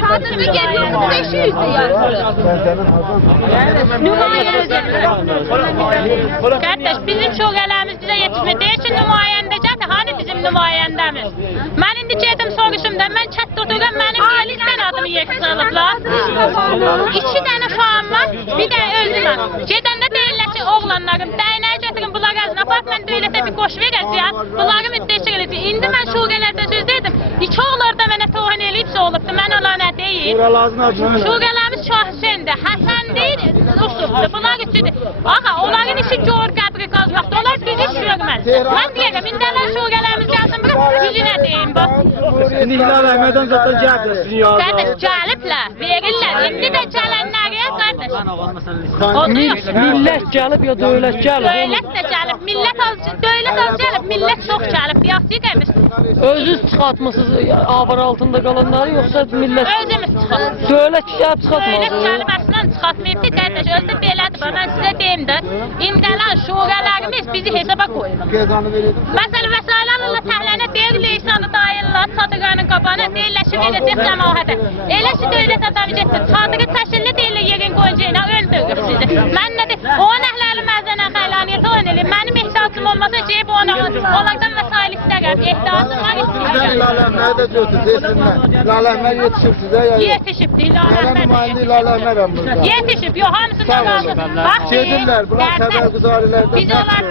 Çadırda geliyorsunuz 500'dü yani. Kardeş bizim şoğalarımız bize yetişmediği için nümayəndəcək. Hani bizim nümayəndəmiz? Mən indi gedim soruşumda, mən çatda otururam, mənim niyə sən adımı yeksalıblar? 2 dənə uşağım var, bir də özüməm. Gedəndə deyirlər ki, oğlanlarım, dəynəyə gətirin, bunlar əzin apart, mən dövlətə bir qoş verəcəyəm, bunları müddəşir edəcəyim. İndi mən şoğalərdə söz dedim, 2 oğlar da mənə tohun eləyibsə olubdur, mən ona nə deyim? Şoğalarımız şahsəndə, Həsən deyil, Rusubdur, bunlar üçüdür. Ağa, onların işi gör qəbri qazmaqdır, onlar düz iş görməz. Mən deyirəm, indələr şoğalarımız gəlsin, bırak, düzünə deyim, bax. İndi Hilal Əhməddən zaten gəldir sizin yanınıza. Qardaş, gəliblər, verirlər, indi də gələnləriyə, qardaş. Millət gəlib ya dövlət gəlib? Dövlət də gəlib, millət az gəlib, millət çox gəlib, yaxşı demiş. Özünüz çıxartmısınız avara altında qalanları, yoxsa millət? Özümüz çıxartmışıq. Dövlət gəlib Dövlət çıxartmadı. gəlib əslən çıxartmayıb ki, qardaş, özü belədir, mən sizə deyim də, imdələn şuğələrimiz bizi hesaba qoyur. Məsələ vəsailərlə təhlənə deyir, leysanı dayırlar, çadırlarının qabağına deyirlər ki, verəcək cəmaətə. Elə ki, dövlət adamı getdi, çadırı təşilli deyirlər, yerin qoyacağına, öldürür sizi. Mən nə deyim, o nəhləli məzənə xəylaniyyətə oynayır, mənim ehtiyacım olmasa, ceyb onlardan vəsail istərəm, ehtiyacım var, istəyirəm. Laləhmər də götür, desinlər. Laləhmər yetişib sizə ya yox? Yetişibdir, Laləhmərəm burada. Yetişib, yox, hamısından aldım. Gedirlər, bunlar xəbər quzarilərdən. Biz onlardan